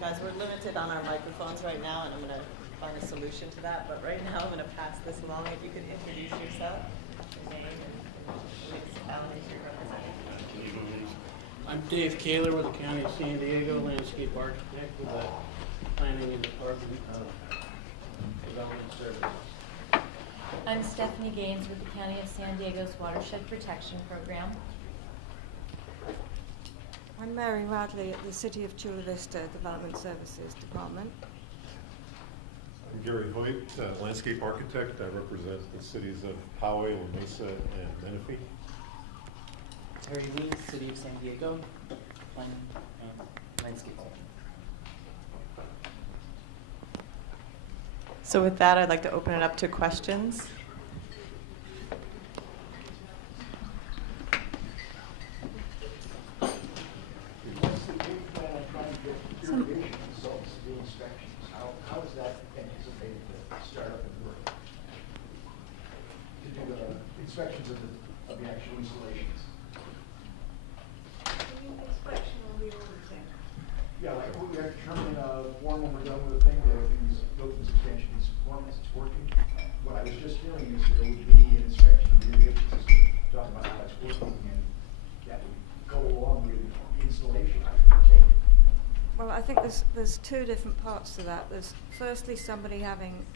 Guys, we're limited on our microphones right now, and I'm going to find a solution to that. But right now, I'm going to pass this along. If you could introduce yourself. I'm Dave Kaler with the County of San Diego, landscape architect with the Planning and Department of Development Services. I'm Stephanie Gaines with the County of San Diego's Watershed Protection Program. I'm Mary Radley at the City of Chula Vista Development Services Department. I'm Gary Hoyt, landscape architect. I represent the cities of Poway, La Mesa, and Menifee. Terry Lee, City of San Diego, planning and landscape. So with that, I'd like to open it up to questions. Irrigation results, the inspections, how is that anticipated to start up and work? To do the inspections of the actual installations? Inspection on the order thing. Yeah, like we have to determine, one, when we're done with the thing, that everything's built in substantially conformance, it's working. What I was just hearing is there would be an inspection of the irrigation system, talking about how it's working, and that would go along with the installation, I take it. Well, I think there's two different parts to that. There's firstly somebody having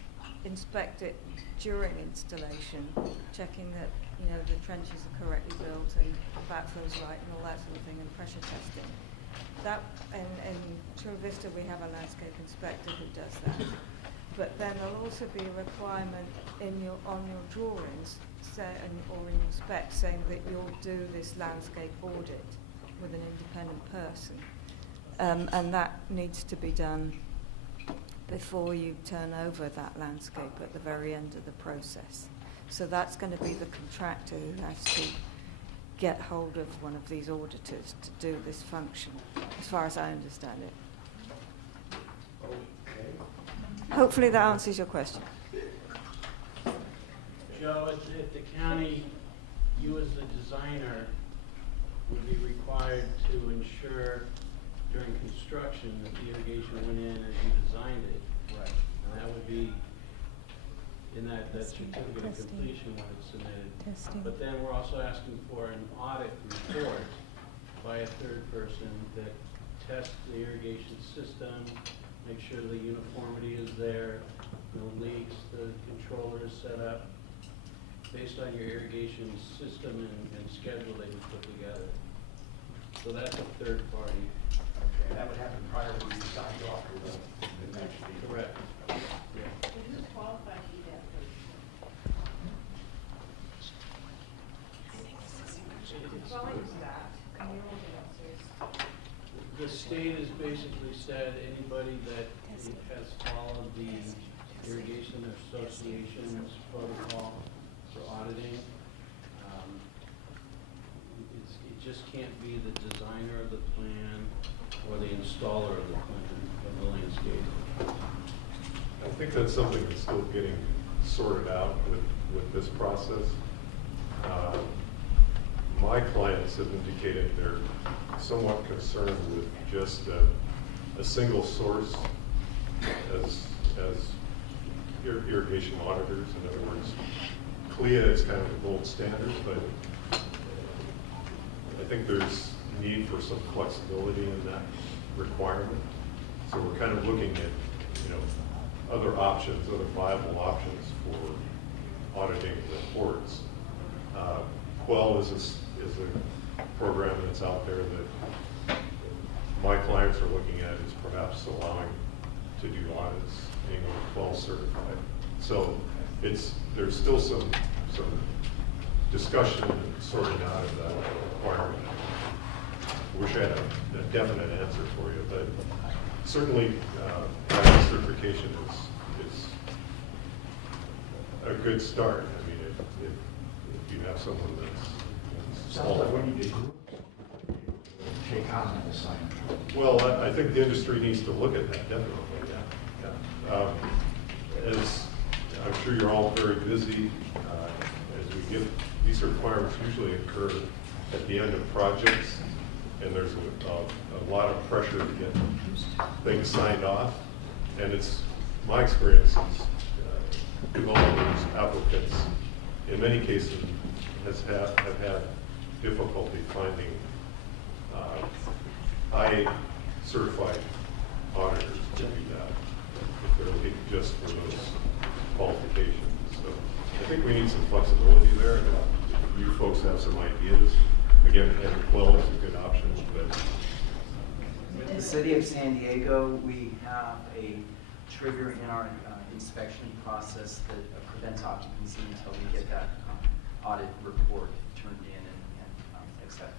inspected during installation, checking that the trenches are correctly built and the backfill's right and all that sort of thing, and pressure testing. That in Chula Vista we have a landscape inspector who does that. But then there'll also be a requirement on your drawings or in your specs saying that you'll do this landscape audit with an independent person. And that needs to be done before you turn over that landscape at the very end of the process. So that's going to be the contractor who has to get hold of one of these auditors to do this function, as far as I understand it. Okay. Hopefully that answers your question. Joe, at the county, you as the designer would be required to ensure during construction that the irrigation went in as you designed it. Right. And that would be in that certificate of completion when it's submitted. But then we're also asking for an audit report by a third person that tests the irrigation system, make sure the uniformity is there, no leaks, the controller is set up based on your irrigation system and schedule that you put together. So that's a third party. Okay, that would happen prior to being signed off with the next meeting. Correct. Yeah. Who's qualified to do that first? Drawing that, and the ordinances. The state has basically said anybody that has followed the Irrigation Association's protocol for auditing, it just can't be the designer of the plan or the installer of the plan of the landscape. I think that's something that's still getting sorted out with this process. My clients have indicated they're somewhat concerned with just a single source as irrigation auditors. In other words, CLIA is kind of the gold standard, but I think there's need for some flexibility in that requirement. So we're kind of looking at, other options, other viable options for auditing reports. Quell is a program that's out there that my clients are looking at is perhaps allowing to do audits, being Quell certified. So there's still some discussion and sorting out of that requirement. I wish I had a definite answer for you, but certainly private certification is a good start. I mean, if you have someone that's Sounds like we need to take on that assignment. well, I think the industry needs to look at that, definitely, yeah. As I'm sure you're all very busy, as we get, these requirements usually occur at the end of projects. and there's a lot of pressure to get things signed off. And it's, my experience is developers, applicants, in many cases, have had difficulty finding high certified auditors to do that, if they're looking just for those qualifications. So I think we need some flexibility there. If you folks have some ideas, again, having 12 is a good option, but With the city of San Diego, we have a trigger in our inspection process that prevents occupancy until we get that audit report turned in and accepted.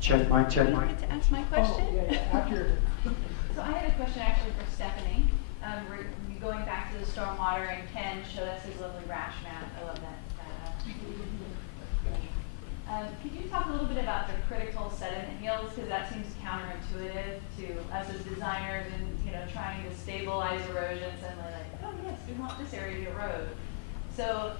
Check mic, check Do you mic. get to ask my question? After, So I had a question actually for Stephanie. We're going back to the stormwater, and Ken showed us his lovely rash map. I love that. Could you talk a little bit about the critical sediment yields, because that seems counterintuitive to us as designers and, trying to stabilize erosion. Suddenly like, oh yes, we want this area to erode. So,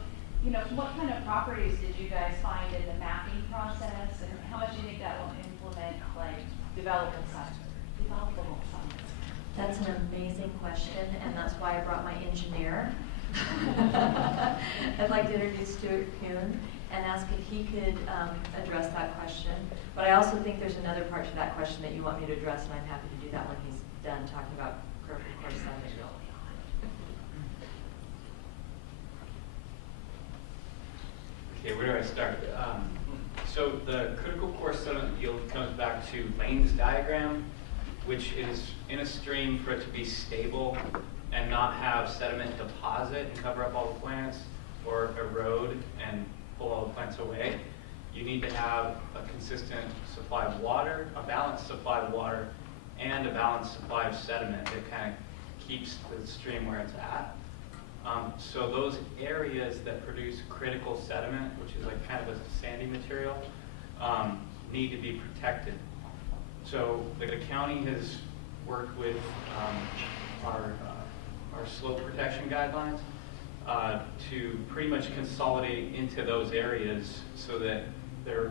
what kind of properties did you guys find in the mapping process, and how much do you think that will implement, like, developable science? That's an amazing question, and that's why I brought my engineer. I'd like to introduce Stuart Kuhn and ask if he could address that question. But I also think there's another part to that question that you want me to address, and I'm happy to do that when he's done talking about critical core sediment yield. Okay, where do I start? So the critical core sediment yield comes back to Lane's diagram, which is in a stream for it to be stable and not have sediment deposit and cover up all the plants or erode and pull all the plants away. You need to have a consistent supply of water, a balanced supply of water, and a balanced supply of sediment that kind of keeps the stream where it's at. So those areas that produce critical sediment, which is like kind of a sandy material, need to be protected. So the county has worked with our slope protection guidelines to pretty much consolidate into those areas so that their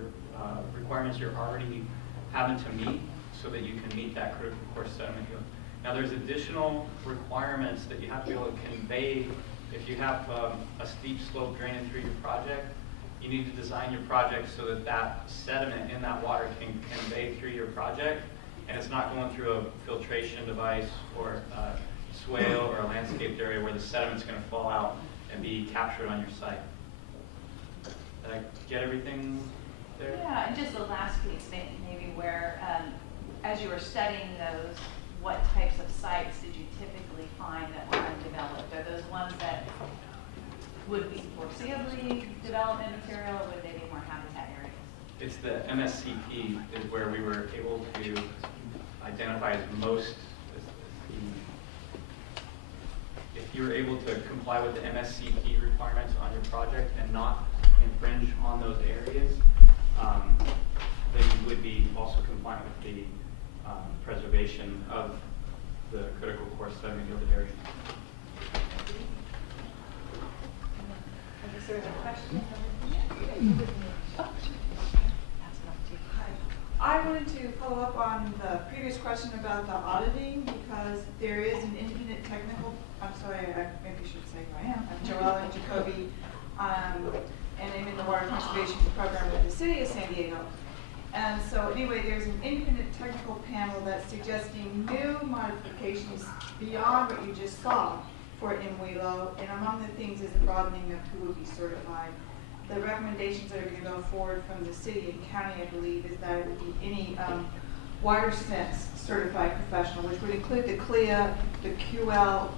requirements you're already having to meet so that you can meet that critical core sediment yield. Now there's additional requirements that you have to be able to convey. If you have a steep slope draining through your project, you need to design your project so that that sediment in that water can convey through your project, and it's not going through a filtration device or a swale or a landscaped area where the sediment's going to fall out and be captured on your site. Did I get everything there? Yeah, and just the last piece, maybe where, as you were studying those, what types of sites did you typically find that were undeveloped? Are those ones that would be foreseeably development material, or would they be more habitat areas? It's the MSCP is where we were able to identify as most, if you were able to comply with the MSCP requirements on your project and not infringe on those areas, then you would be also compliant with the preservation of the critical core sediment yield area. I guess there was a question over here. I wanted to follow up on the previous question about the auditing, because there is an independent technical, I'm sorry, I maybe should say who I am. I'm Joellen Jacoby, and I'm in the Water Conservation Program with the City of San Diego. And so anyway, there's an independent technical panel that's suggesting new modifications beyond what you just saw for MWELO, and among the things is the broadening of who would be certified. The recommendations that are going to go forward from the city and county, I believe, is that it would be any WaterSense certified professional, which would include the CLIA, the QL,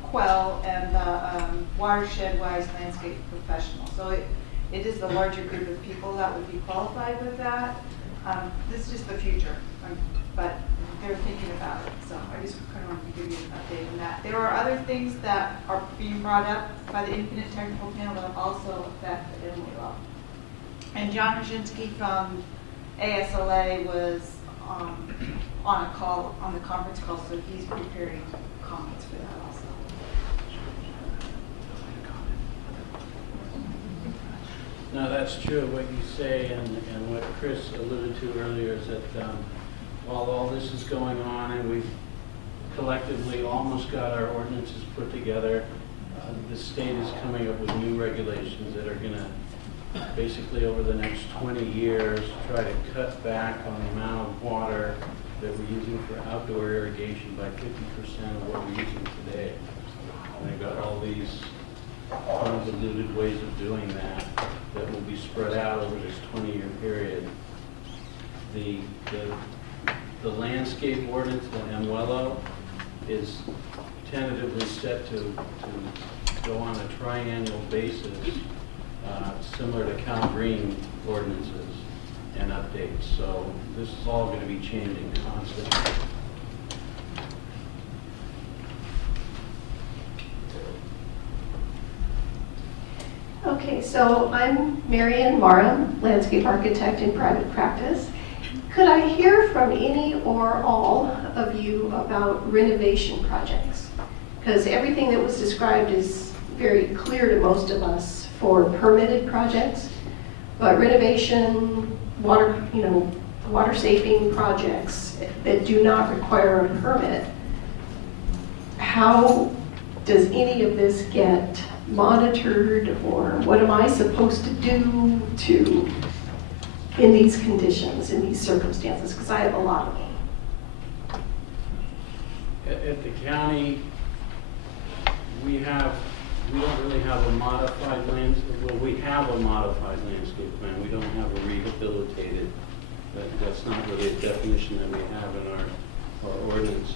and the watershed-wise landscape professional. So it is the larger group of people that would be qualified with that. This is just the future, but they're thinking about it. So I just kind of wanted to give you an update on that. There are other things that are being brought up by the independent technical panel that also affect the MWELO. And John Rajinski from ASLA was on a call, on the conference call, so he's preparing comments for that also. No, that's true, what you say, and what Chris alluded to earlier is that while all this is going on and we've collectively almost got our ordinances put together, the state is coming up with new regulations that are gonna basically over the next 20 years try to cut back on the amount of water that we're using for outdoor irrigation by 50% of what we're using today. And they've got all these convoluted ways of doing that that will be spread out over this 20-year period. The landscape ordinance, the MWELO, is tentatively set to go on a triennial basis, similar to Cal Green ordinances and updates. So this is all going to be changing constantly. Okay, so I'm Marianne Mara, landscape architect in private practice. Could I hear from any or all of you about renovation projects? Because everything that was described is very clear to most of us for permitted projects, but renovation, water saving projects that do not require a permit, how does any of this get monitored, or what am I supposed to do in these conditions, in these circumstances? Because I have a lot of them. At the county, we don't really have a modified we have a modified landscape plan. We don't have a rehabilitated. That's not really a definition that we have in our ordinance.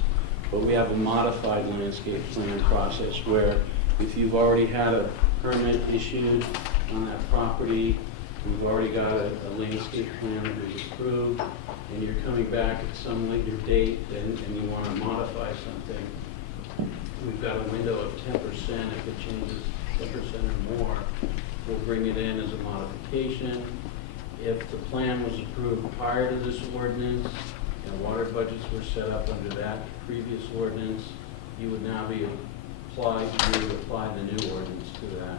But we have a modified landscape plan process where if you've already had a permit issued on that property, we've already got a landscape plan that was approved, and you're coming back at some later date and you want to modify something, we've got a window of 10%. If it changes 10% or more, we'll bring it in as a modification. If the plan was approved prior to this ordinance and water budgets were set up under that previous ordinance, you would now be apply the new ordinance to that.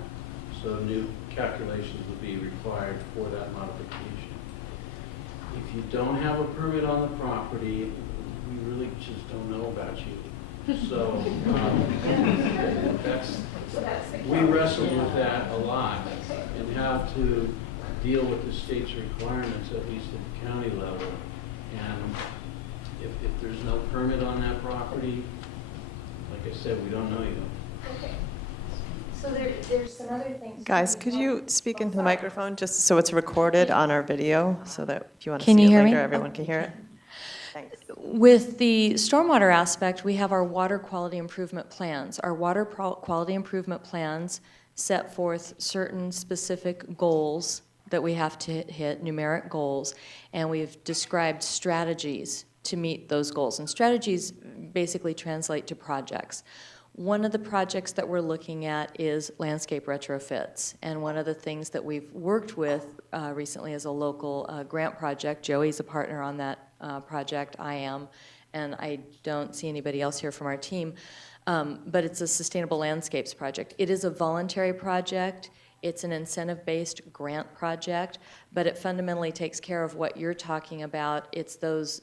So new calculations would be required for that modification. If you don't have a permit on the property, we really just don't know about you. So we wrestle with that a lot and have to deal with the state's requirements, at least at the county level. And if there's no permit on that property, like I said, we don't know you. Okay. So there's some other things. Guys, could you speak into the microphone just so it's recorded on our video so that if you want to Can see you it hear me? later, everyone can hear it? Thanks. With the stormwater aspect, we have our water quality improvement plans. Our water quality improvement plans set forth certain specific goals that we have to hit, numeric goals, and we've described strategies to meet those goals. And strategies basically translate to projects. One of the projects that we're looking at is landscape retrofits. And one of the things that we've worked with recently is a local grant project. Joey's a partner on that project, I am, and I don't see anybody else here from our team. But it's a sustainable landscapes project. It is a voluntary project. It's an incentive-based grant project, but it fundamentally takes care of what you're talking about. It's those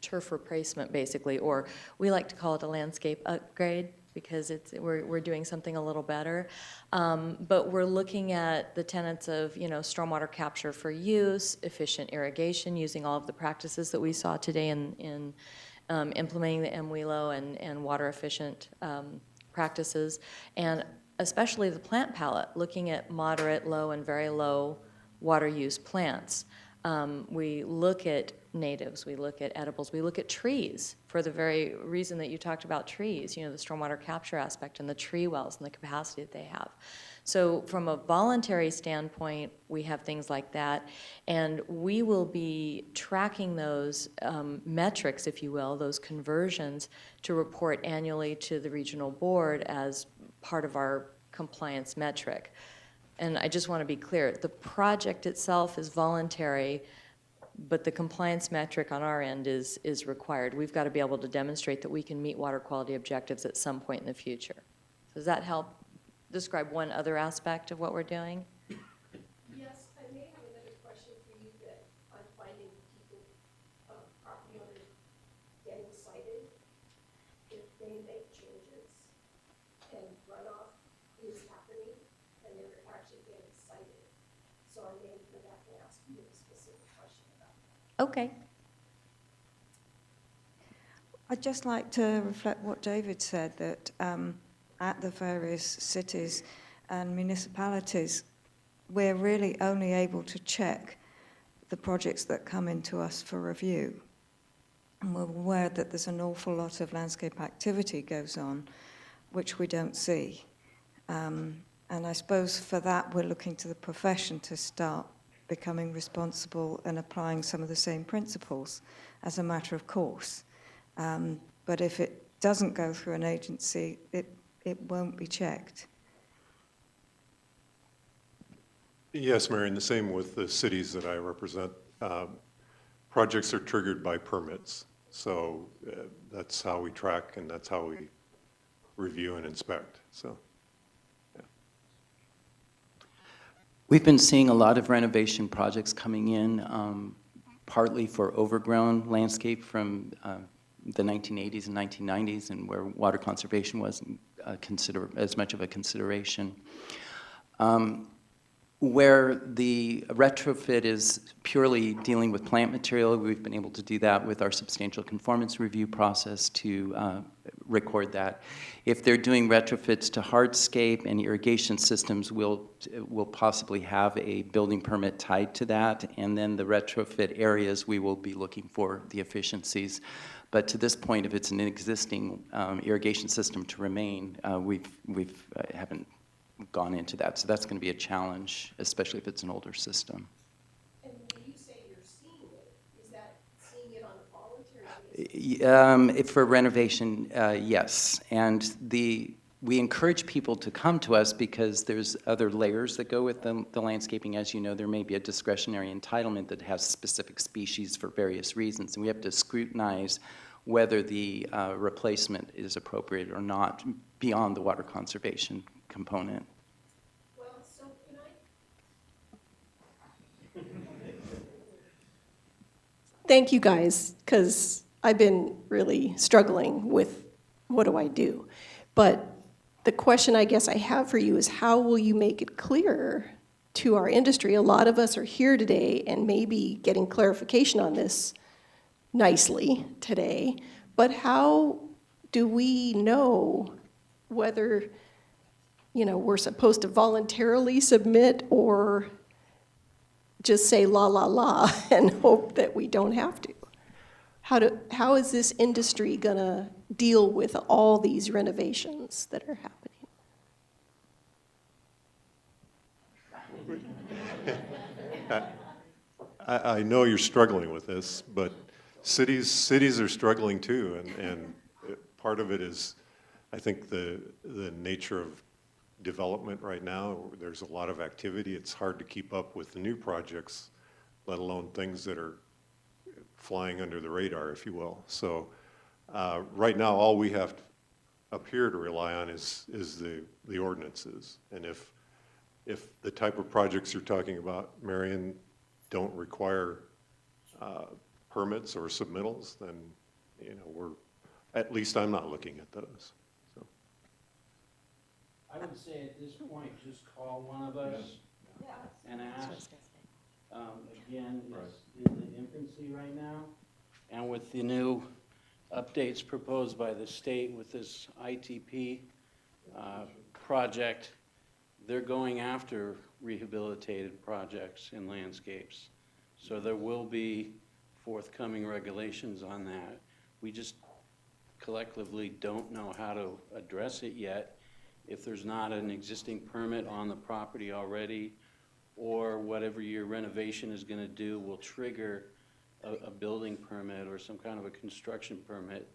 turf replacement, basically, or we like to call it a landscape upgrade because we're doing something a little better. But we're looking at the tenets of stormwater capture for use, efficient irrigation, using all of the practices that we saw today in implementing the MWELO and water efficient practices, and especially the plant palette, looking at moderate, low, and very low water use plants. We look at natives, we look at edibles, we look at trees for the very reason that you talked about trees, the stormwater capture aspect and the tree wells and the capacity that they have. So from a voluntary standpoint, we have things like that, and we will be tracking those metrics, if you will, those conversions, to report annually to the regional board as part of our compliance metric. And I just want to be clear, the project itself is voluntary, but the compliance metric on our end is required. We've got to be able to demonstrate that we can meet water quality objectives at some point in the future. Does that help describe one other aspect of what we're doing? so I may come back and ask you a specific question about that. Okay. I'd just like to reflect what David said, that at the various cities and municipalities, we're really only able to check the projects that come into us for review. And we're aware that there's an awful lot of landscape activity goes on, which we don't see. And I suppose for that, we're looking to the profession to start becoming responsible and applying some of the same principles as a matter of course. But if it doesn't go through an agency, it won't be checked. Yes, Marion, the same with the cities that I represent. Projects are triggered by permits. So that's how we track and that's how we review and inspect. So, yeah. We've been seeing a lot of renovation projects coming in, partly for overgrown landscape from the 1980s and 1990s, and where water conservation wasn't as much of a consideration. Where the retrofit is purely dealing with plant material, we've been able to do that with our substantial conformance review process to record that. If they're doing retrofits to hardscape and irrigation systems, we'll possibly have a building permit tied to that, and then the retrofit areas, we will be looking for the efficiencies. But to this point, if it's an existing irrigation system to remain, we haven't gone into that. So that's going to be a challenge, especially if it's an older system. And when you say you're seeing it, is that seeing it on a voluntary basis? For renovation, yes. And we encourage people to come to us because there's other layers that go with the landscaping. As you know, there may be a discretionary entitlement that has specific species for various reasons, and we have to scrutinize whether the replacement is appropriate or not beyond the water conservation component. Well, so can I? Thank you guys, because I've been really struggling with what do I do. But the question I guess I have for you is how will you make it clearer to our industry? A lot of us are here today and maybe getting clarification on this nicely today, but how do we know whether we're supposed to voluntarily submit or just say la la la and hope that we don't have to? How is this industry gonna deal with all these renovations that are happening? I know you're struggling with this, but cities are struggling too, and part of it is, I think, the nature of development right now. There's a lot of activity. It's hard to keep up with the new projects, let alone things that are flying under the radar, if you will. So right now, all we have up here to rely on is the ordinances. And if the type of projects you're talking about, Marion, don't require permits or submittals, then at least I'm not looking at those. So. I would say at this point, just call one of us and ask. Again, it's in the infancy right now, and with the new updates proposed by the state with this ITP project, they're going after rehabilitated projects and landscapes. So there will be forthcoming regulations on that. We just collectively don't know how to address it yet. If there's not an existing permit on the property already, or whatever your renovation is going to do will trigger a building permit or some kind of a construction permit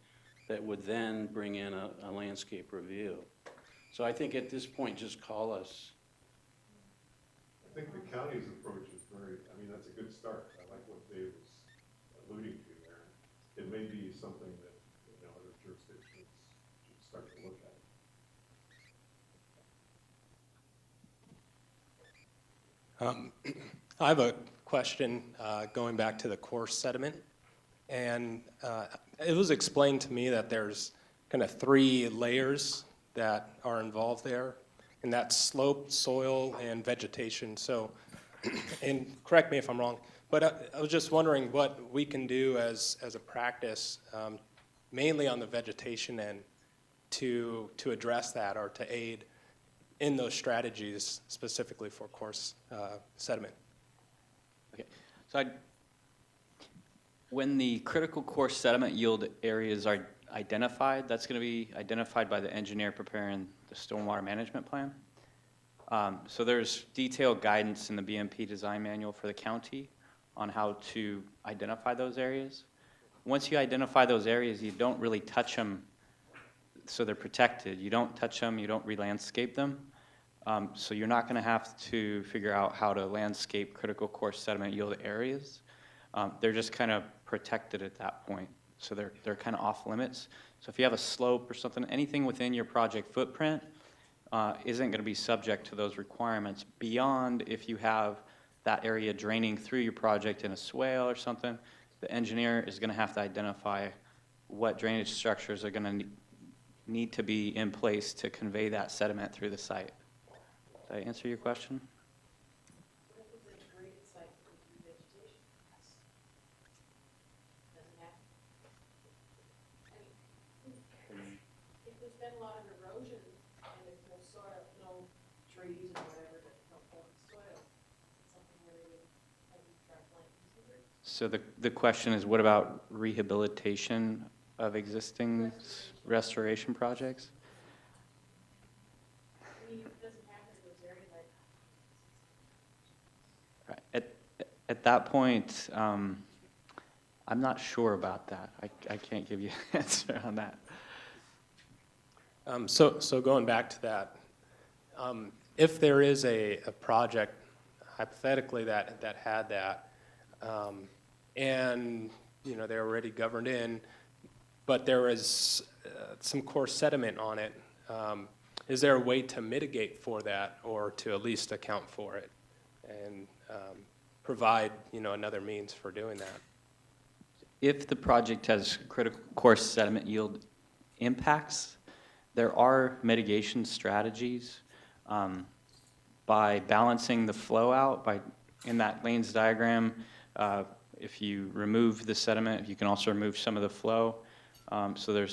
that would then bring in a landscape review. So I think at this point, just call us. I think the county's approach is that's a good start. I like what Dave was alluding to there. It may be something that other jurisdictions should start to look at. I have a question going back to the coarse sediment. And it was explained to me that there's kind of 3 layers that are involved there, and that's slope, soil, and vegetation. So and correct me if I'm wrong, but I was just wondering what we can do as a practice, mainly on the vegetation end, to address that or to aid in those strategies specifically for coarse sediment. Okay, so when the critical coarse sediment yield areas are identified, that's going to be identified by the engineer preparing the stormwater management plan. So there's detailed guidance in the BMP design manual for the county on how to identify those areas. Once you identify those areas, you don't really touch them so they're protected. You don't touch them, you don't re-landscape them. So you're not going to have to figure out how to landscape critical coarse sediment yield areas. They're just kind of protected at that point. So they're kind of off limits. So if you have a slope or something, anything within your project footprint isn't going to be subject to those requirements beyond if you have that area draining through your project in a swale or something. The engineer is going to have to identify what drainage structures are going to need to be in place to convey that sediment through the site. Did I answer your question? If there's been a lot of erosion and there's no soil, no trees or whatever that help hold the soil, it's something where they would have to try planting. So the question is, what about rehabilitation of existing restoration projects? I mean, it doesn't happen in those areas like. Right. At that point, I'm not sure about that. I can't give you an answer on that. So going back to that, if there is a project, hypothetically, that had that, and they're already governed in, but there is some coarse sediment on it, is there a way to mitigate for that or to at least account for it and provide another means for doing that? If the project has critical coarse sediment yield impacts, there are mitigation strategies by balancing the flow out. In that lanes diagram, if you remove the sediment, you can also remove some of the flow. So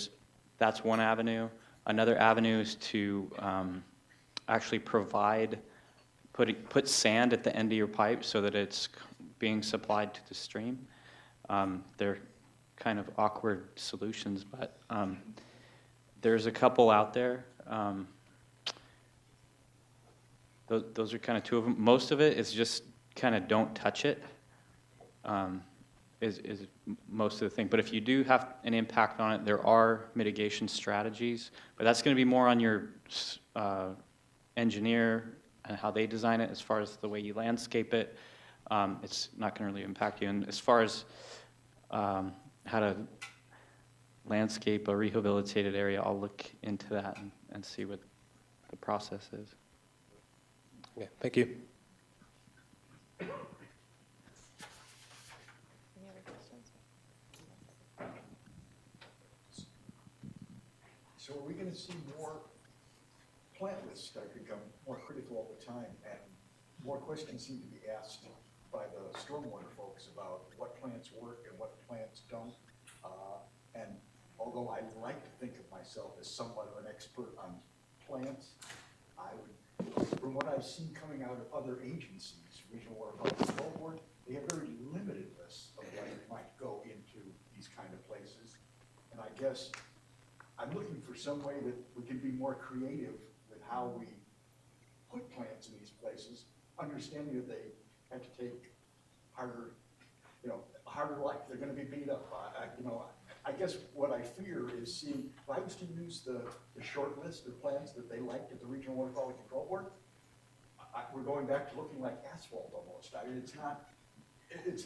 that's one avenue. Another avenue is to actually put sand at the end of your pipe so that it's being supplied to the stream. They're kind of awkward solutions, but there's a couple out there. Those are kind of two of them. Most of it is just kind of don't touch it, is most of the thing. But if you do have an impact on it, there are mitigation strategies. But that's going to be more on your engineer and how they design it as far as the way you landscape it. It's not going to really impact you. And as far as how to landscape a rehabilitated area, I'll look into that and see what the process is. Okay, thank you. Any other questions? So are we gonna see more plant lists start to become more critical all the time, and more questions seem to be asked by the stormwater folks about what plants work and what plants don't? And although I like to think of myself as somewhat of an expert on plants, from what I've seen coming out of other agencies, Regional Water Quality Control Board, they have very limited lists of what might go into these kind of places. And I guess I'm looking for some way that we can be more creative with how we put plants in these places, understanding that they have to take harder life. They're going to be beat up. I guess what I fear is seeing, if I was to use the short list of plants that they liked at the Regional Water Quality Control Board, we're going back to looking like asphalt almost. I mean, it's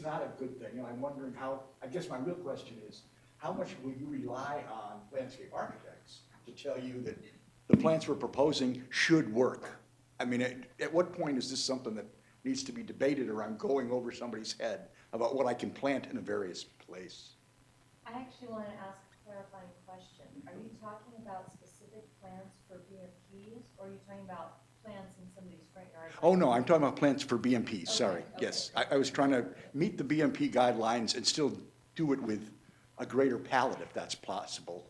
not a good thing, and I'm wondering how, I guess my real question is, how much will you rely on landscape architects to tell you that the plants we're proposing should work? I mean, at what point is this something that needs to be debated around going over somebody's head about what I can plant in a various place? I actually want to ask a clarifying question. Are you talking about specific plants for BMPs, or are you talking about plants in somebody's front yard. Oh, no, I'm talking about plants for BMPs, sorry, Okay, yes. okay. I was trying to meet the BMP guidelines and still do it with a greater palette if that's possible.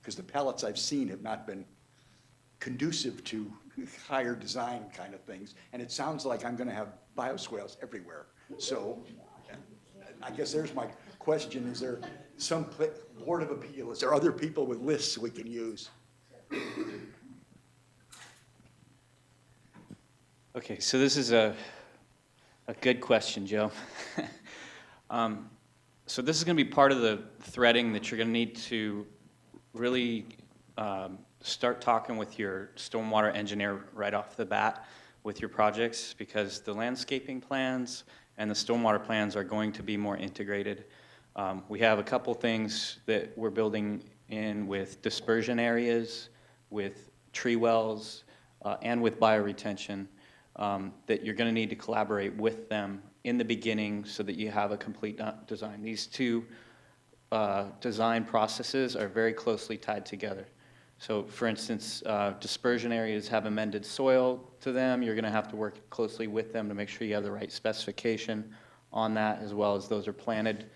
Because the palettes I've seen have not been conducive to higher design kind of things. And it sounds like I'm gonna have bioswales everywhere. So I guess there's my question, is there some Board of Appeal, is there other people with lists we can use? Okay, so this is a good question, Joe. So this is going to be part of the threading that you're going to need to really start talking with your stormwater engineer right off the bat with your projects, because the landscaping plans and the stormwater plans are going to be more integrated. We have a couple things that we're building in with dispersion areas, with tree wells, and with bioretention. That you're going to need to collaborate with them in the beginning so that you have a complete design. These two design processes are very closely tied together. So for instance, dispersion areas have amended soil to them. You're going to have to work closely with them to make sure you have the right specification on that, as well as those are planted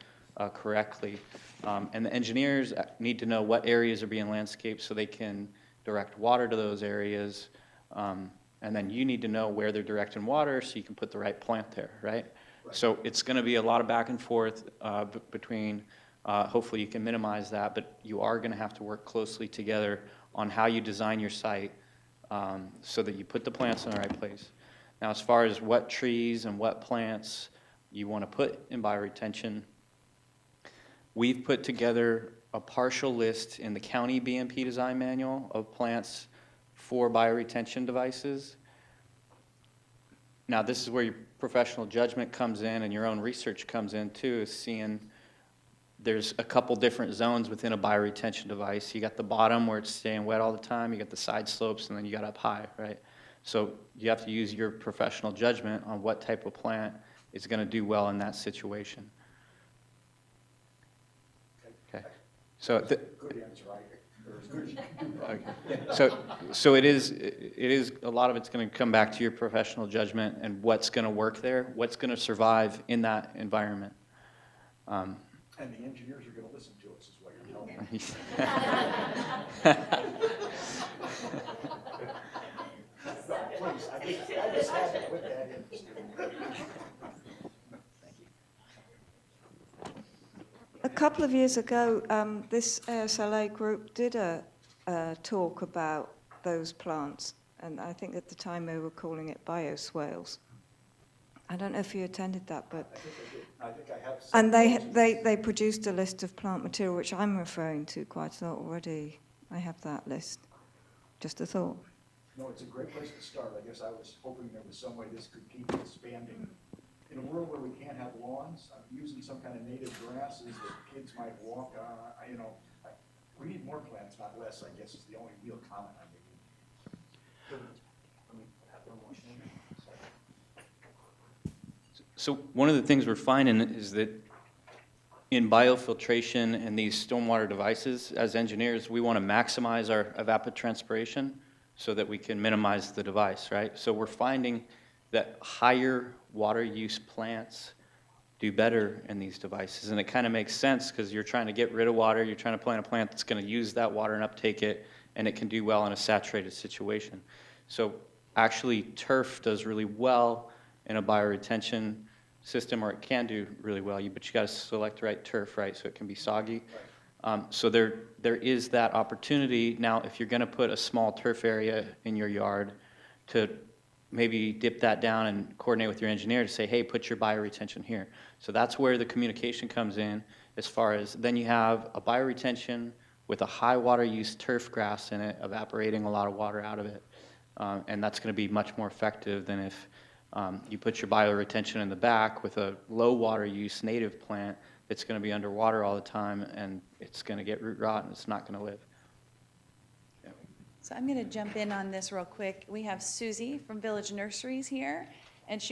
correctly. And the engineers need to know what areas are being landscaped so they can direct water to those areas. And then you need to know where they're directing water so you can put the right plant there, right? So it's going to be a lot of back and forth between, hopefully you can minimize that, but you are going to have to work closely together on how you design your site so that you put the plants in the right place. Now, as far as what trees and what plants you want to put in bioretention, we've put together a partial list in the county BMP design manual of plants for bioretention devices. Now, this is where your professional judgment comes in and your own research comes in too, is seeing there's a couple different zones within a bioretention device. You got the bottom where it's staying wet all the time, you got the side slopes, and then you got up high, right? So you have to use your professional judgment on what type of plant is going to do well in that situation. Okay. So Good answer, or as good as you can do. Okay. So it is a lot of it's going to come back to your professional judgment and what's going to work there, what's going to survive in that environment. And the engineers are gonna listen to us, is what you're telling me. Please, I just had to put that in. A couple of years ago, this ASLA group did a talk about those plants, and I think at the time they were calling it bioswales. I don't know if you attended that, but I think I have. and they produced a list of plant material, which I'm referring to quite a lot already. I have that list. Just a thought. No, it's a great place to start. I guess I was hoping there was some way this could keep expanding. In a world where we can't have lawns, I'm using some kind of native grasses that kids might walk on. We need more plants, not less, I guess is the only real comment I'm making. So one of the things we're finding is that in biofiltration and these stormwater devices, as engineers, we want to maximize our evapotranspiration so that we can minimize the device, right? So we're finding that higher water use plants do better in these devices. And it kind of makes sense because you're trying to get rid of water, you're trying to plant a plant that's going to use that water and uptake it, and it can do well in a saturated situation. So actually turf does really well in a bioretention system, or it can do really well, but you got to select the right turf, right, so it can be soggy. So there is that opportunity. Now, if you're going to put a small turf area in your yard, to maybe dip that down and coordinate with your engineer to say, hey, put your bioretention here. So that's where the communication comes in, as far as then you have a bioretention with a high water use turf grass in it, evaporating a lot of water out of it. And that's going to be much more effective than if you put your bioretention in the back with a low water use native plant that's going to be underwater all the time, and it's going to get root rot and it's not going to live. So I'm going to jump in on this real quick. We have Susie from Village Nurseries here, And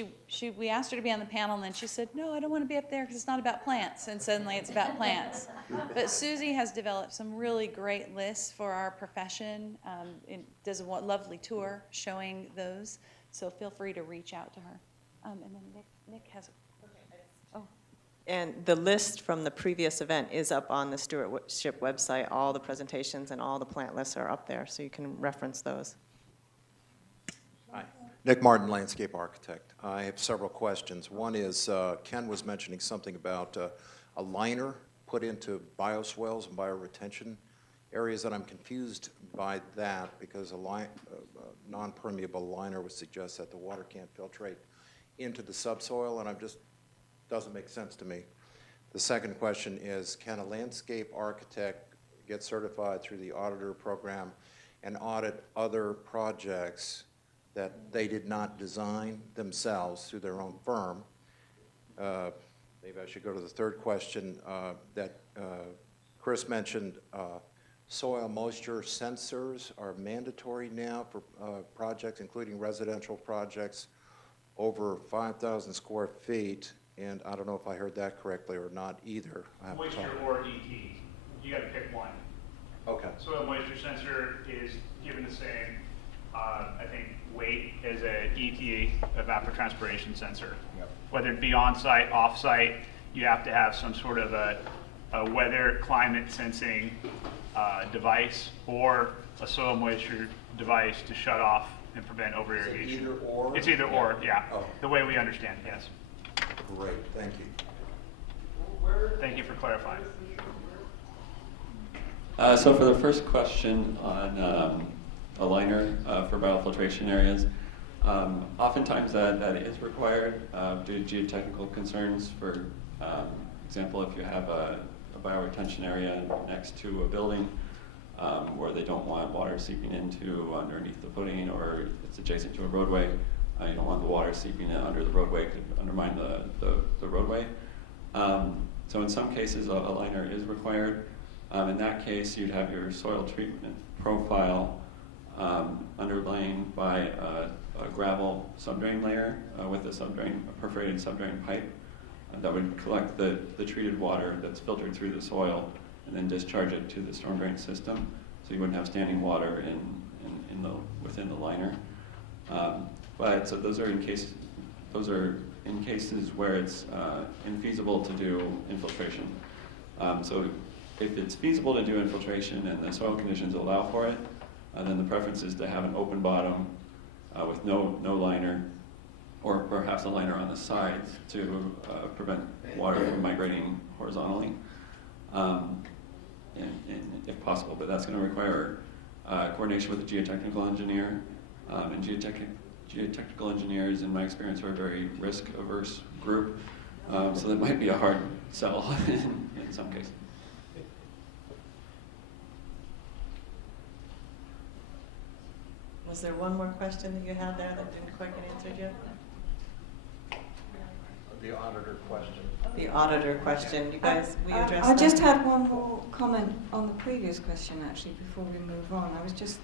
we asked her to be on the panel, and then she said, no, I don't want to be up there because it's not about plants. And suddenly it's about plants. But Susie has developed some really great lists for our profession. And does a lovely tour showing those. So feel free to reach out to her. And then Nick has a, oh. And the list from the previous event is up on the stewardship website. All the presentations and all the plant lists are up there, so you can reference those. Hi. Nick Martin, landscape architect. I have several questions. One is, Ken was mentioning something about a liner put into bioswales and bioretention areas, and I'm confused by that because a non-permeable liner would suggest that the water can't filtrate into the subsoil, and doesn't make sense to me. The second question is, can a landscape architect get certified through the auditor program and audit other projects that they did not design themselves through their own firm? Maybe I should go to the third question that Chris mentioned. Soil moisture sensors are mandatory now for projects, including residential projects over 5,000 square feet. And I don't know if I heard that correctly or not either. Moisture or ET. You got to pick one. Okay. Soil moisture sensor is given the same, I think, weight as a ET, evapotranspiration sensor. Yep. Whether it be on-site, off-site, you have to have some sort of a weather climate sensing device or a soil moisture device to shut off and prevent over-irrigation. Is it either or? It's either or, yeah. Oh. The way we understand it, yes. Great, thank you. Thank you for clarifying. So for the first question on a liner for biofiltration areas, oftentimes that is required due to geotechnical concerns. For example, if you have a bioretention area next to a building where they don't want water seeping into underneath the footing, or it's adjacent to a roadway, you don't want the water seeping in under the roadway, it could undermine the roadway. So in some cases, a liner is required. In that case, you'd have your soil treatment profile underlain by a gravel subdrain layer with a perforated subdrain pipe that would collect the treated water that's filtered through the soil and then discharge it to the storm drain system, so you wouldn't have standing water within the liner. But so those are in cases where it's infeasible to do infiltration. So if it's feasible to do infiltration and the soil conditions allow for it, then the preference is to have an open bottom with no liner, or perhaps a liner on the sides to prevent water from migrating horizontally, and if possible. But that's going to require coordination with a geotechnical engineer, and geotechnical engineers, in my experience, are a very risk-averse group, so that might be a hard sell in some cases. Was there one more question that you had there that didn't quite get answered yet? The auditor question. The auditor question. You guys, will you address I that? just had one more comment on the previous question, actually, before we move on. I was just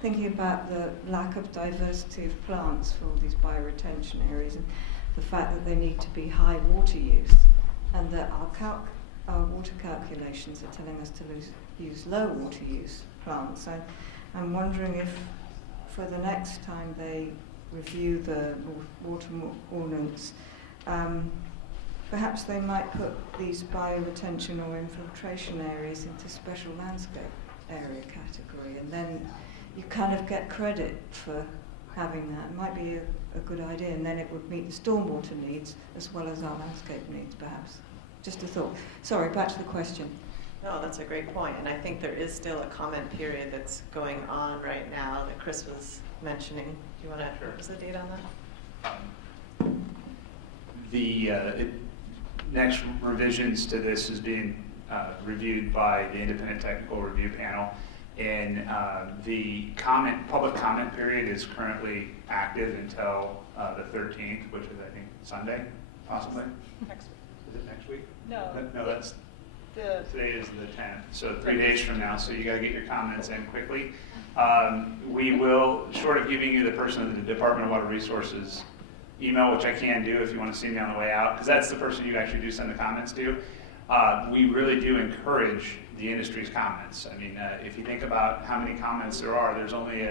thinking about the lack of diversity of plants for all these bioretention areas, and the fact that they need to be high water use, and that our water calculations are telling us to use low water use plants. I'm wondering if, for the next time they review the water ordinance, perhaps they might put these bioretention or infiltration areas into special landscape area category, and then you kind of get credit for having that. It might be a good idea, and then it would meet the stormwater needs as well as our landscape needs, perhaps. Just a thought. Sorry, back to the question. No, that's a great point, and I think there is still a comment period that's going on right now that Chris was mentioning. Do you want to, what was the date on that? The next revisions to this is being reviewed by the independent technical review panel, and the public comment period is currently active until the 13th, which is, I think, Sunday, possibly. Next week. Is it next week? No. No, that's today is the 10th, so 3 days from now. So you got to get your comments in quickly. We will, short of giving you the person of the Department of Water Resources email, which I can do if you want to see me on the way out, because that's the person you actually do send the comments to. We really do encourage the industry's comments. I mean, if you think about how many comments there are, there's only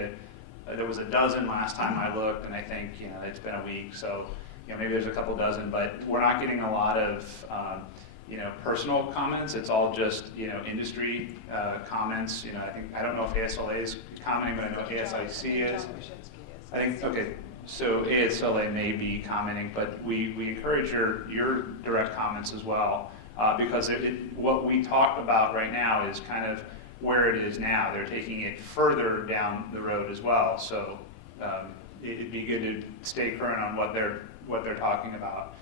there was a dozen last time I looked, and I think, it's been a week, so, maybe there's a couple dozen, but we're not getting a lot of, personal comments. It's all just, industry comments. I don't know if ASLA is commenting, but I know ASIC is. I think, okay, so ASLA may be commenting, but we encourage your direct comments as well, because what we talk about right now is kind of where it is now. They're taking it further down the road as well, so it'd be good to stay current on what they're talking about.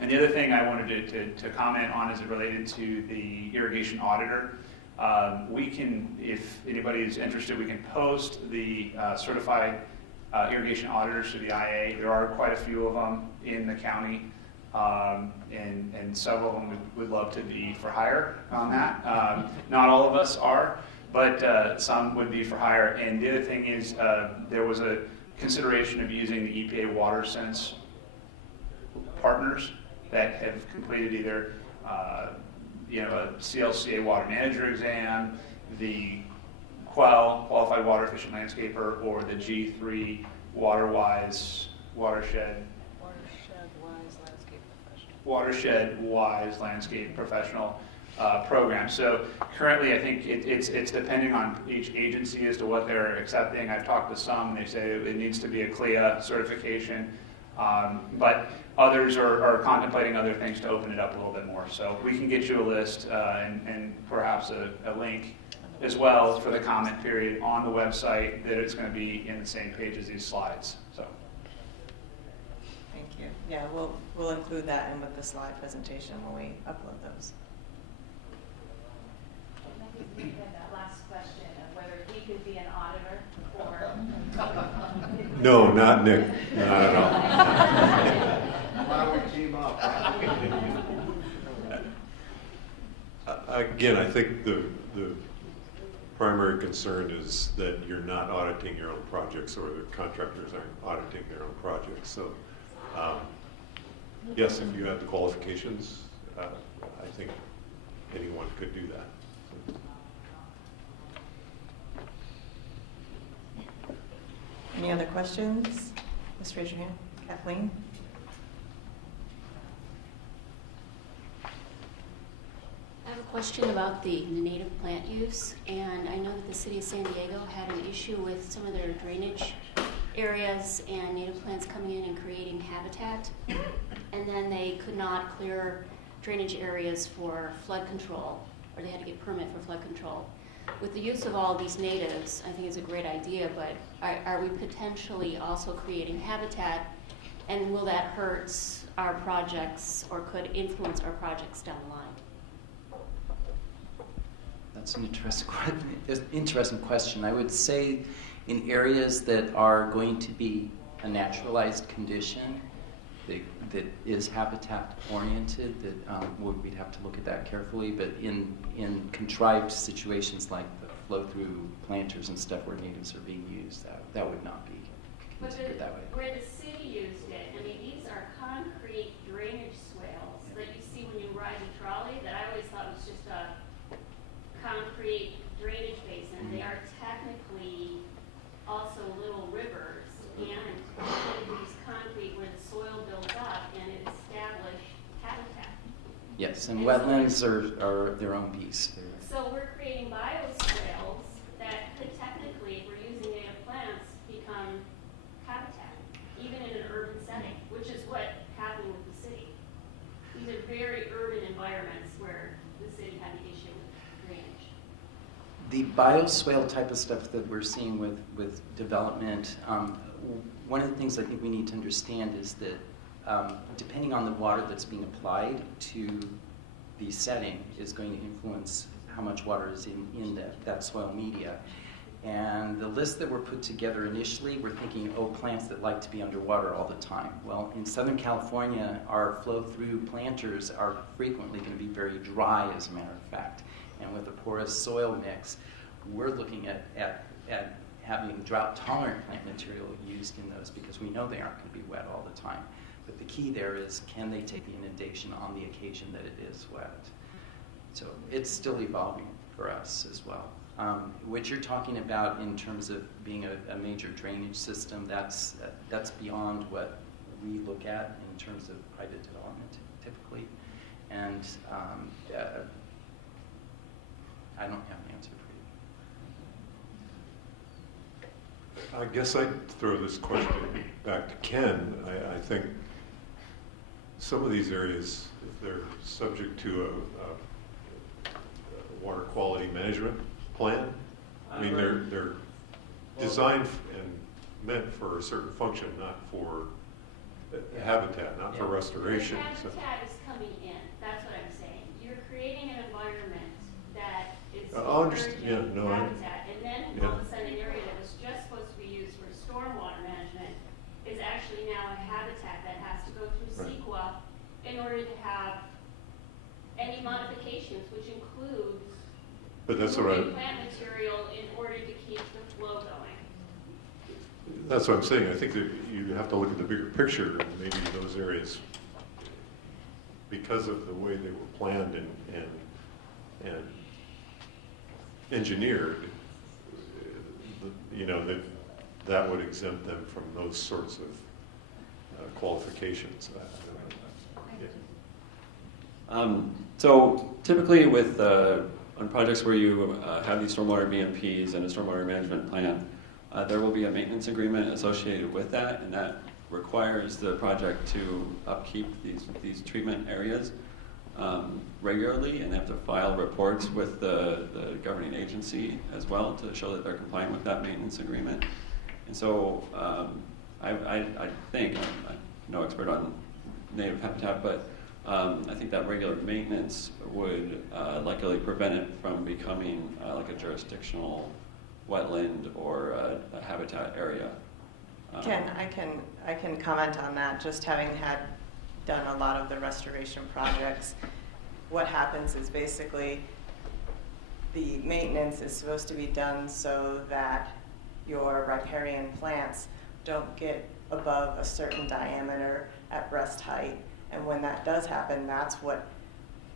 And the other thing I wanted to comment on is it related to the irrigation auditor. We can, if anybody is interested, we can post the certified irrigation auditors to the IA. There are quite a few of them in the county, and several of them would love to be for hire on that. Not all of us are, but some would be for hire. And the other thing is there was a consideration of using the EPA WaterSense partners that have completed either a CLCA water manager exam, the QUEL, Qualified Water Efficient Landscaper, or the G3 WaterWise Watershed Wise Landscape Professional program. So currently, I think it's depending on each agency as to what they're accepting. I've talked to some, and they say it needs to be a CLIA certification, but others are contemplating other things to open it up a little bit more. So we can get you a list and perhaps a link as well for the comment period on the website, that it's going to be in the same page as these slides. So. Thank you. Yeah, we'll include that in with the slide presentation when we upload those. Maybe we had that last question of whether he could be an auditor or. No, not Nick. Not at all. Why don't we team up? Again, I think the primary concern is that you're not auditing your own projects, or the contractors aren't auditing their own projects. So, yes, if you have the qualifications, I think anyone could do that. Any other questions? Just raise your hand. Kathleen? I have a question about the native plant use, and I know that the city of San Diego had an issue with some of their drainage areas and native plants coming in and creating habitat, and then they could not clear drainage areas for flood control, or they had to get permit for flood control. With the use of all these natives, I think it's a great idea, but are we potentially also creating habitat, and will that hurt our projects or could influence our projects down the line? That's an interesting question. I would say in areas that are going to be a naturalized condition that is habitat oriented, that we'd have to look at that carefully, but in contrived situations like the flow-through planters and stuff where natives are being used, that would not be considered that way. Where the city used it, I mean, these are concrete drainage swales that you see when you ride the trolley that I always thought was just a concrete drainage basin. Mm-hmm. They are technically also little rivers, and these concrete where the soil builds up and it established habitat. Yes, and wetlands are their own beast. So we're creating bioswales that could technically, if we're using native plants, become habitat, even in an urban setting, which is what happened with the city. These are very urban environments where the city had the issue with drainage. The bioswale type of stuff that we're seeing with development, one of the things I think we need to understand is that depending on the water that's being applied to the setting is going to influence how much water is in that soil media. And the list that were put together initially, we're thinking, plants that like to be underwater all the time. Well, in Southern California, our flow-through planters are frequently going to be very dry, as a matter of fact. And with a porous soil mix, we're looking at having drought-tolerant plant material used in those, because we know they aren't going to be wet all the time. But the key there is, can they take the inundation on the occasion that it is wet? So it's still evolving for us as well. What you're talking about in terms of being a major drainage system, that's beyond what we look at in terms of private development typically. And I don't have an answer for you. I guess I'd throw this question back to Ken. I think some of these areas, if they're subject to a water quality management plan, I mean, they're designed and meant for a certain function, not for habitat, not for restoration. The habitat is coming in, that's what I'm saying. You're creating an environment that is encouraging habitat, and then all of a sudden an area that was just supposed to be used for stormwater management is actually now a habitat that has to go through CEQA in order to have any modifications, which includes moving plant material in order to keep the flow going. That's what I'm saying. I think that you have to look at the bigger picture, and maybe those areas, because of the way they were planned and engineered, you know, that would exempt them from those sorts of qualifications. So typically with on projects where you have these stormwater BMPs and a stormwater management plan, there will be a maintenance agreement associated with that, and that requires the project to upkeep these treatment areas regularly, and they have to file reports with the governing agency as well to show that they're compliant with that maintenance agreement. And so I think, I'm no expert on native habitat, but I think that regular maintenance would likely prevent it from becoming like a jurisdictional wetland or a habitat area. Ken, I can comment on that, just having done a lot of the restoration projects. What happens is basically the maintenance is supposed to be done so that your riparian plants don't get above a certain diameter at breast height. And when that does happen, that's what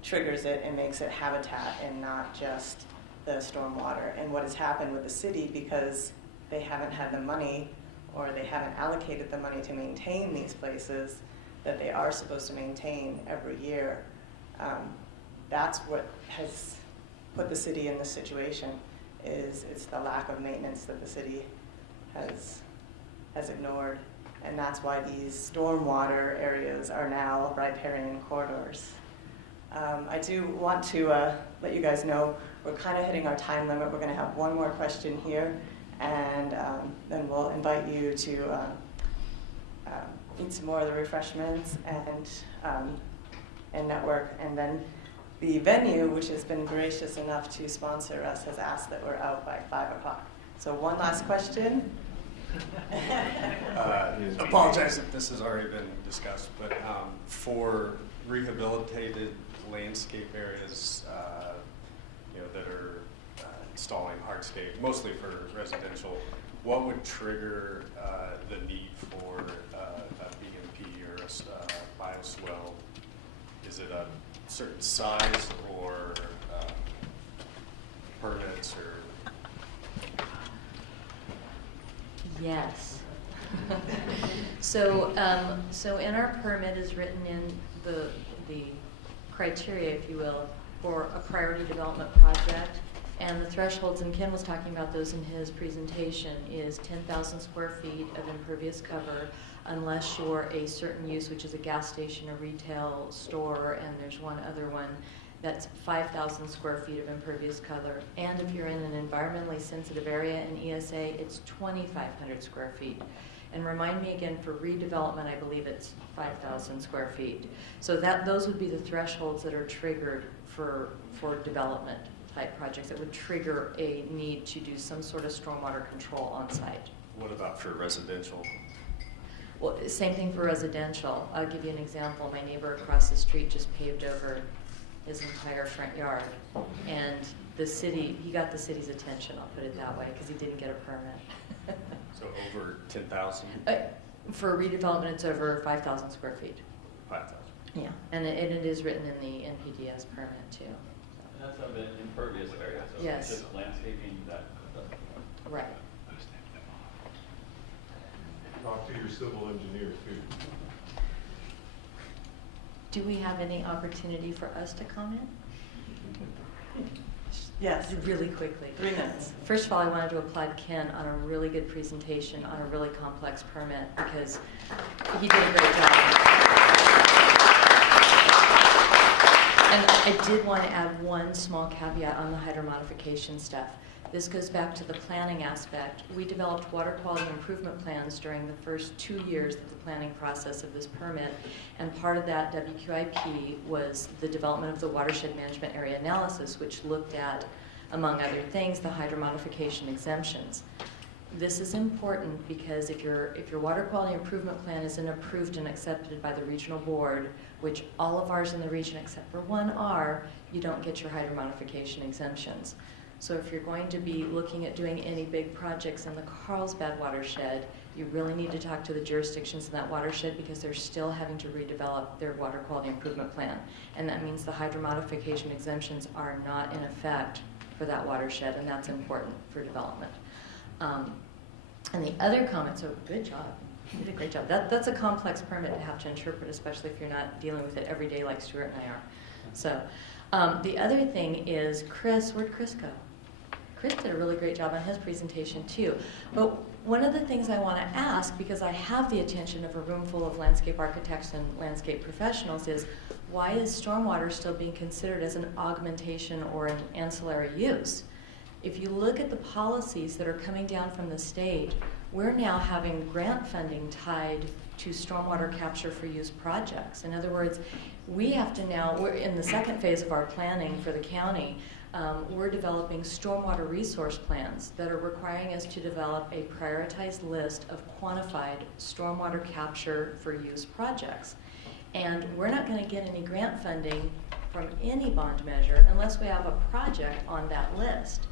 triggers it and makes it habitat and not just the stormwater. And what has happened with the city, because they haven't had the money or they haven't allocated the money to maintain these places that they are supposed to maintain every year, that's what has put the city in this situation. It's the lack of maintenance that the city has ignored. And that's why these stormwater areas are now riparian corridors. I do want to let you guys know we're kind of hitting our time limit. We're going to have one more question here, and then we'll invite you to eat some more of the refreshments and network. And then the venue, which has been gracious enough to sponsor us, has asked that we're out by 5 o'clock. So one last question. Apologize if this has already been discussed, but for rehabilitated landscape areas, you know, that are installing hardscape, mostly for residential, what would trigger the need for a BMP or a bioswale? Is it a certain size or permits or? Yes. So in our permit is written in the criteria, if you will, for a priority development project, and the thresholds, and Ken was talking about those in his presentation, is 10,000 square feet of impervious cover, unless you're a certain use, which is a gas station, a retail store, and there's one other one that's 5,000 square feet of impervious cover. And if you're in an environmentally sensitive area in ESA, it's 2,500 square feet. And remind me again, for redevelopment, I believe it's 5,000 square feet. So those would be the thresholds that are triggered for development type projects that would trigger a need to do some sort of stormwater control on site. What about for residential? Well, same thing for residential. I'll give you an example. My neighbor across the street just paved over his entire front yard. And the city, he got the city's attention, I'll put it that way, because he didn't get a permit. So over 10,000? For redevelopment, it's over 5,000 square feet. 5,000. Yeah, and it is written in the NPDS permit too. And that's of an impervious area, so Yes. it's just landscaping that. Right. Talk to your civil engineer too. Do we have any opportunity for us to comment? Yes. Really quickly. 3 minutes. First of all, I wanted to applaud Ken on a really good presentation on a really complex permit because he did a great job. And I did want to add one small caveat on the hydromodification stuff. This goes back to the planning aspect. We developed water quality improvement plans during the first 2 years of the planning process of this permit, and part of that WQIP was the development of the watershed management area analysis, which looked at, among other things, the hydromodification exemptions. This is important because if your water quality improvement plan isn't approved and accepted by the regional board, which all of ours in the region except for one are, you don't get your hydromodification exemptions. So if you're going to be looking at doing any big projects in the Carlsbad watershed, you really need to talk to the jurisdictions in that watershed because they're still having to redevelop their water quality improvement plan. And that means the hydromodification exemptions are not in effect for that watershed, and that's important for development. And the other comment, so good job. You did a great job. That's a complex permit to have to interpret, especially if you're not dealing with it every day like Stuart and I are. So the other thing is Chris, where'd Chris go? Chris did a really great job on his presentation too. But one of the things I want to ask, because I have the attention of a room full of landscape architects and landscape professionals, is why is stormwater still being considered as an augmentation or an ancillary use? If you look at the policies that are coming down from the state, we're now having grant funding tied to stormwater capture for use projects. In other words, we have to now, we're in the second phase of our planning for the county, we're developing stormwater resource plans that are requiring us to develop a prioritized list of quantified stormwater capture for use projects. And we're not going to get any grant funding from any bond measure unless we have a project on that list.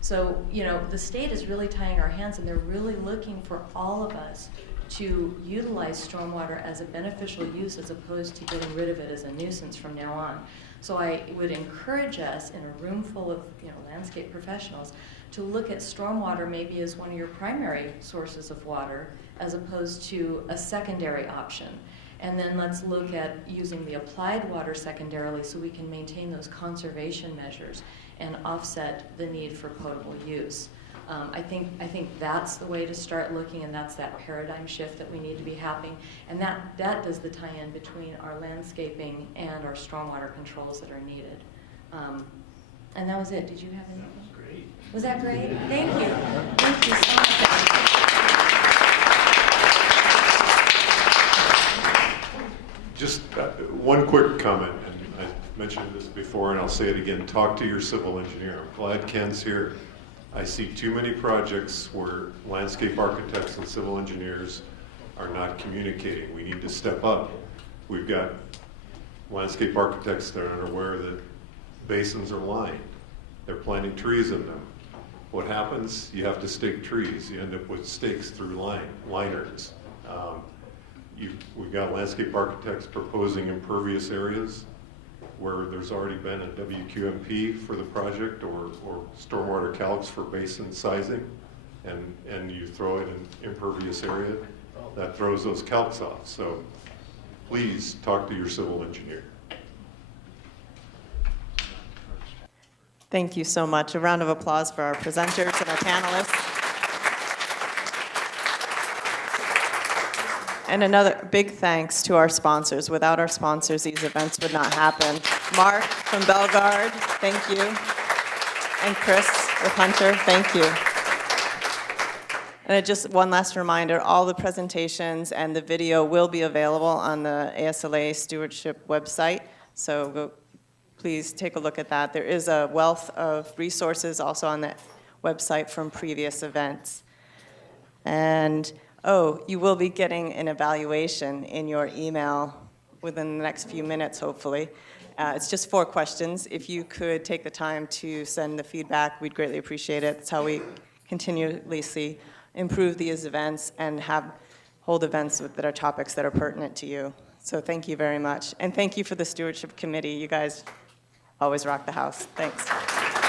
So, you know, the state is really tying our hands, and they're really looking for all of us to utilize stormwater as a beneficial use as opposed to getting rid of it as a nuisance from now on. So I would encourage us in a room full of, you know, landscape professionals to look at stormwater maybe as one of your primary sources of water as opposed to a secondary option. And then let's look at using the applied water secondarily so we can maintain those conservation measures and offset the need for potable use. I think that's the way to start looking, and that's that paradigm shift that we need to be having. And that does the tie-in between our landscaping and our stormwater controls that are needed. And that was it. Did you have anything? That was great. Was that great? Thank you. Thank you so much. Just one quick comment, and I mentioned this before and I'll say it again, talk to your civil engineer. I'm glad Ken's here. I see too many projects where landscape architects and civil engineers are not communicating. We need to step up. We've got landscape architects that are unaware that basins are lined. They're planting trees in them. What happens? You have to stake trees. You end up with stakes through liners. We've got landscape architects proposing impervious areas where there's already been a WQMP for the project or stormwater calcs for basin sizing, and you throw it in impervious area, that throws those calcs off. So please talk to your civil engineer. Thank you so much. A round of applause for our presenters and our panelists. And another big thanks to our sponsors. Without our sponsors, these events would not happen. Mark from Bellegarde, thank you. And Chris with Hunter, thank you. And just one last reminder, all the presentations and the video will be available on the ASLA Stewardship website. So please take a look at that. There is a wealth of resources also on the website from previous events. And you will be getting an evaluation in your email within the next few minutes, hopefully. It's just 4 questions. If you could take the time to send the feedback, we'd greatly appreciate it. That's how we continuously improve these events and hold events that are topics that are pertinent to you. So thank you very much. And thank you for the Stewardship Committee. You guys always rock the house. Thanks.